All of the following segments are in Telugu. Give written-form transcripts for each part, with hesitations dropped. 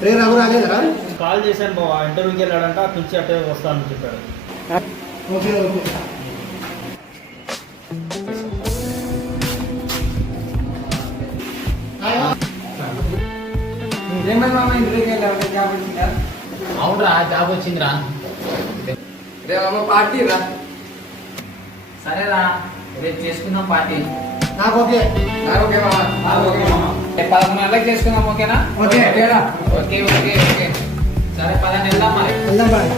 ట్రైన్ ఎవరు రాలేదరా? కాల్ చేశాను బాబా, ఇంటర్వ్యూకి వెళ్ళాడంట, పిలిచి అట్టే వస్తానని చెప్పాడు. Okay okay. అవునరా, జాబ్ వచ్చిందిరా. రేపు పార్టీ రా. సరేరా, రేపు చేసుకుందాం పార్టీ. నాకు ఓకే. నాకు ఓకే మామ. నాకు ఓకే మామ. 11 గంటలకు చేసుకుందాం, ఓకేనా? ఓకే ఓకేనా? Okay okay okay. సరే 10 వెళ్దాం మరి. వెళ్దాం బాయ్.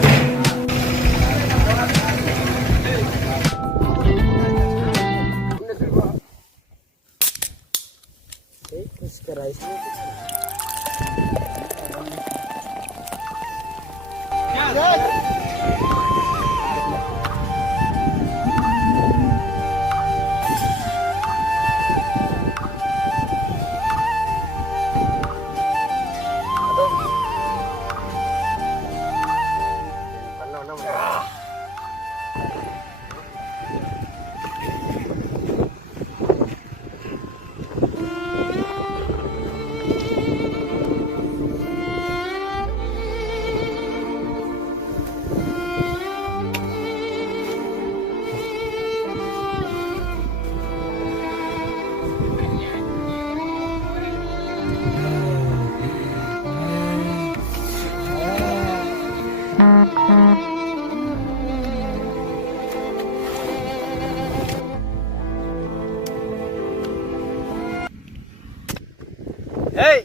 ఏయ్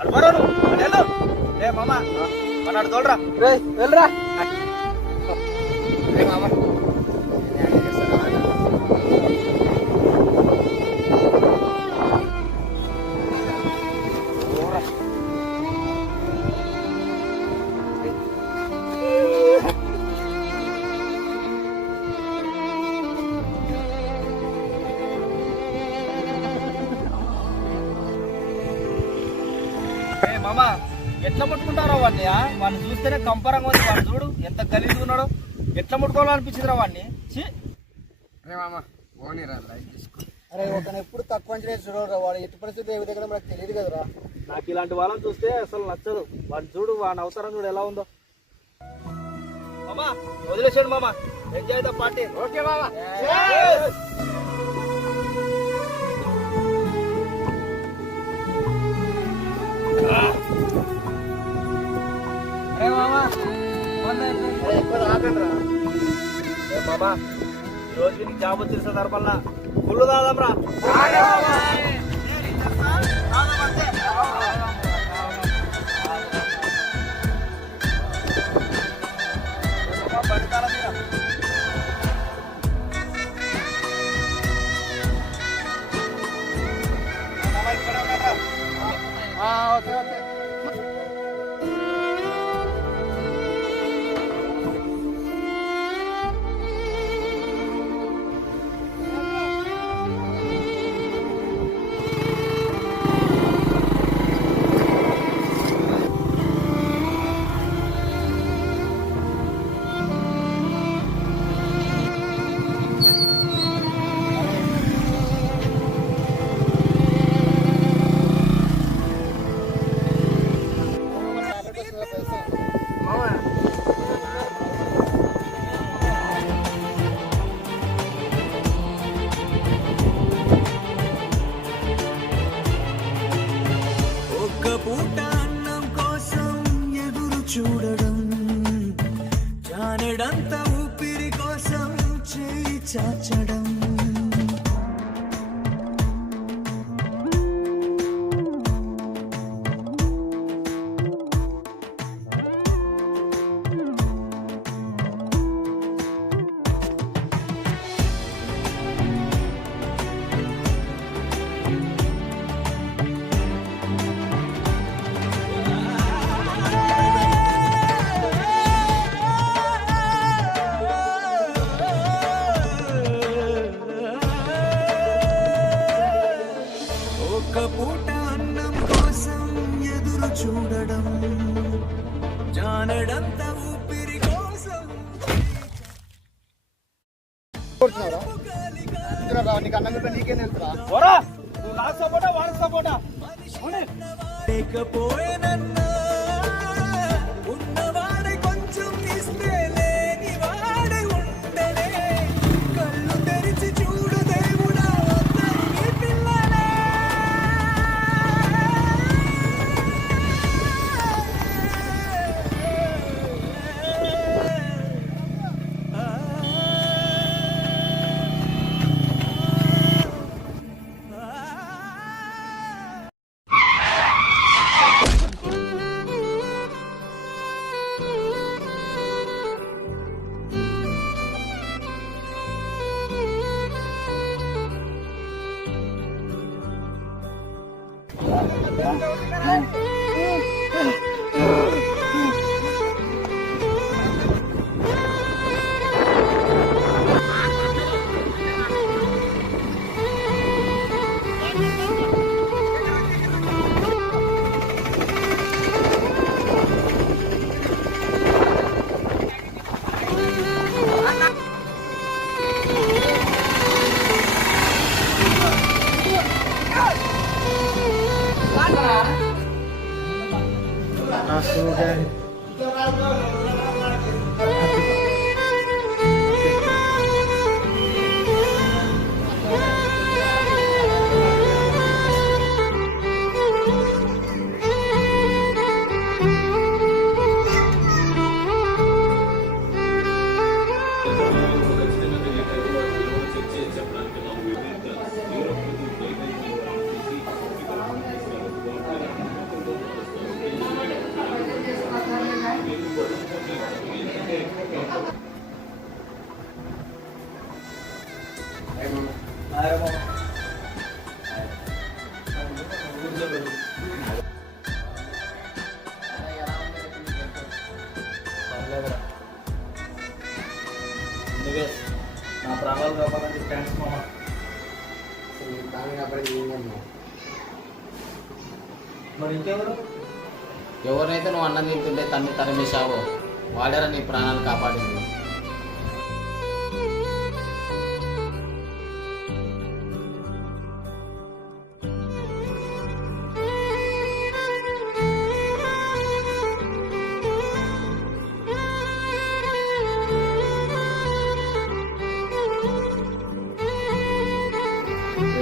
అడు బరోను వెళ్ళు. ఏ మామ మనడు తోలరా. రేయ్ వెళ్ళరా. రే మామ. మామ ఎట్లా ముట్టుకుంటారా వాడిని? వాడిని చూస్తేనే కంపరంగా ఉంది. వాడు చూడు ఎంత గలీజుగా ఉన్నాడో. ఎట్లా ముట్టుకోవాలనిపించిందిరా వాడిని. రే మామ ఓని రా లైట్ తీసుకో. అరే ఒకనే ఎప్పుడు తక్కువ అంచనా చూడరా. వాడు ఎట్టి పరిస్థితి ఏ విధంగా మనకు తెలియదు కదరా. నాకు ఇలాంటి వాళ్ళని చూస్తే అసలు నచ్చదు. వాడిని చూడు, వాడి అవసరం చూడు ఎలా ఉందో. మామా వదిలేసాడు మామ. Enjoy the party. ఓకే మామ. మామా ఈ రోజు నీకు జాబ్ వచ్చిన సందర్భంలో ఫుల్ దాదాంరా. Okay okay. చూడడం జానెడంత ఊపిరి కోసం చేయి చాచడం పూట అన్నం కోసం ఎదురు చూడడం జానడంత ఊపిరి కోసం లేకపోయినన్నా నా ప్రాణాలు కాపాలంటే థ్యాంక్స్ మామ. మరి ఇంకెవరు? ఎవరైతే నువ్వు అన్నం తింటుంటే తన్ని తరిమేశావో వాడేరా నీ ప్రాణాలు కాపాడింది.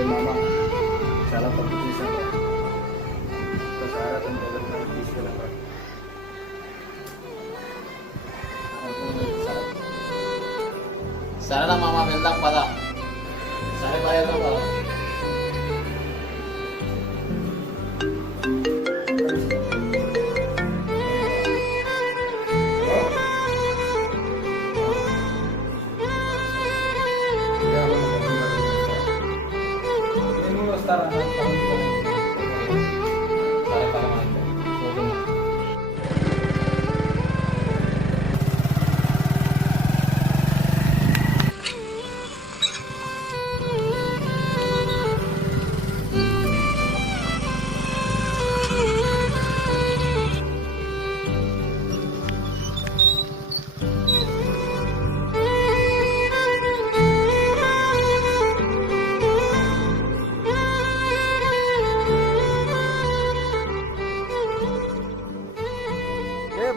మామ చాలా తప్పు చేశాను. ఒక్కసారి అతని దగ్గర తీసుకెళ్ళండి. సరేనా మామ వెళ్దాం పద. సరే పద వెళ్దాం పద. నేను వస్తారా? సరే పద మామ.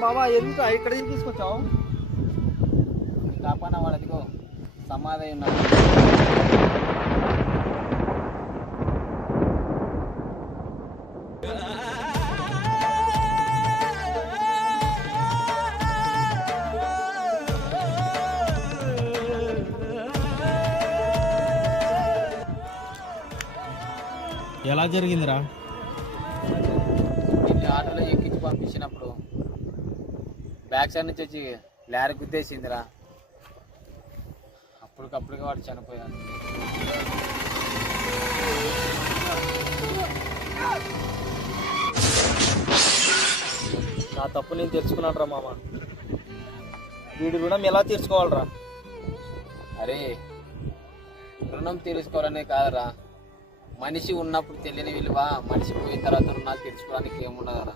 మామ ఎందుకు ఇక్కడ తీసుకొచ్చావు? కాపాన వాడదిగో సమాధి ఉన్నాడు. ఎలా జరిగిందిరా? నిన్ను ఆటోలో ఎక్కించి పంపించినప్పుడు బ్యాక్ సైడ్ నుంచి వచ్చి లారీ గుద్దేసిందిరా. అప్పటికప్పుడుగా వాడు చనిపోయాడు. నా తప్పు నేను తెలుసుకున్నాను రా మామ. వీడి రుణం ఎలా తీర్చుకోవాలరా? అరే రుణం తీర్చుకోవాలనే కాదురా, మనిషి ఉన్నప్పుడు తెలియని విలువ మనిషి పోయిన తర్వాత రుణాలు తీర్చుకోవడానికి ఏమున్నదరా.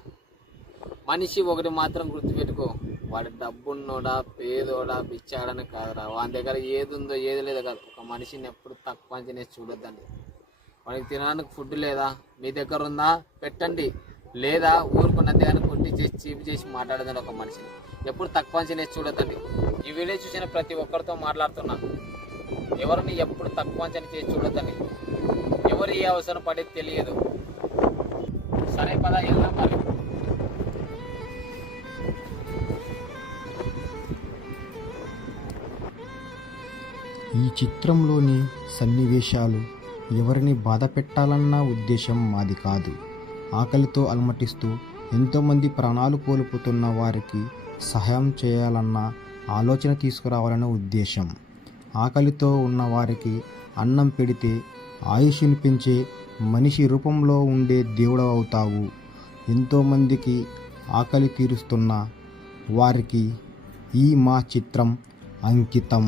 మనిషి ఒకటి మాత్రం గుర్తుపెట్టుకో, వాడి డబ్బున్నోడా పేదోడా బిచ్చాడని కాదురా, వాని దగ్గర ఏది ఉందో ఏది లేదో కాదు. ఒక మనిషిని ఎప్పుడు తక్కువ అంచనా చూడొద్దండి. వాడికి తినడానికి ఫుడ్ లేదా, మీ దగ్గర ఉందా పెట్టండి, లేదా ఊరుకున్నదే అని కొట్టి చేసి చీపు చేసి మాట్లాడదండి. ఒక మనిషిని ఎప్పుడు తక్కువ అంచనా చూడొద్దండి. ఈ వీడియో చూసిన ప్రతి ఒక్కరితో మాట్లాడుతున్నా, ఎవరిని ఎప్పుడు తక్కువ అంచనా చేసి చూడొద్దండి. ఎవరు ఏ అవసరం పడేది తెలియదు. సరే పద వెళ్దాం మరి. ఈ చిత్రంలోని సన్నివేశాలు ఎవరిని బాధ పెట్టాలన్న ఉద్దేశం మాది కాదు. ఆకలితో అలమటిస్తూ ఎంతోమంది ప్రాణాలు కోల్పోతున్న వారికి సహాయం చేయాలన్న ఆలోచన తీసుకురావాలనే ఉద్దేశం. ఆకలితో ఉన్న వారికి అన్నం పెడితే ఆయుష్ను పెంచే మనిషి రూపంలో ఉండే దేవుడు అవుతావు. ఎంతోమందికి ఆకలి తీరుస్తున్న వారికి ఈ మా చిత్రం అంకితం.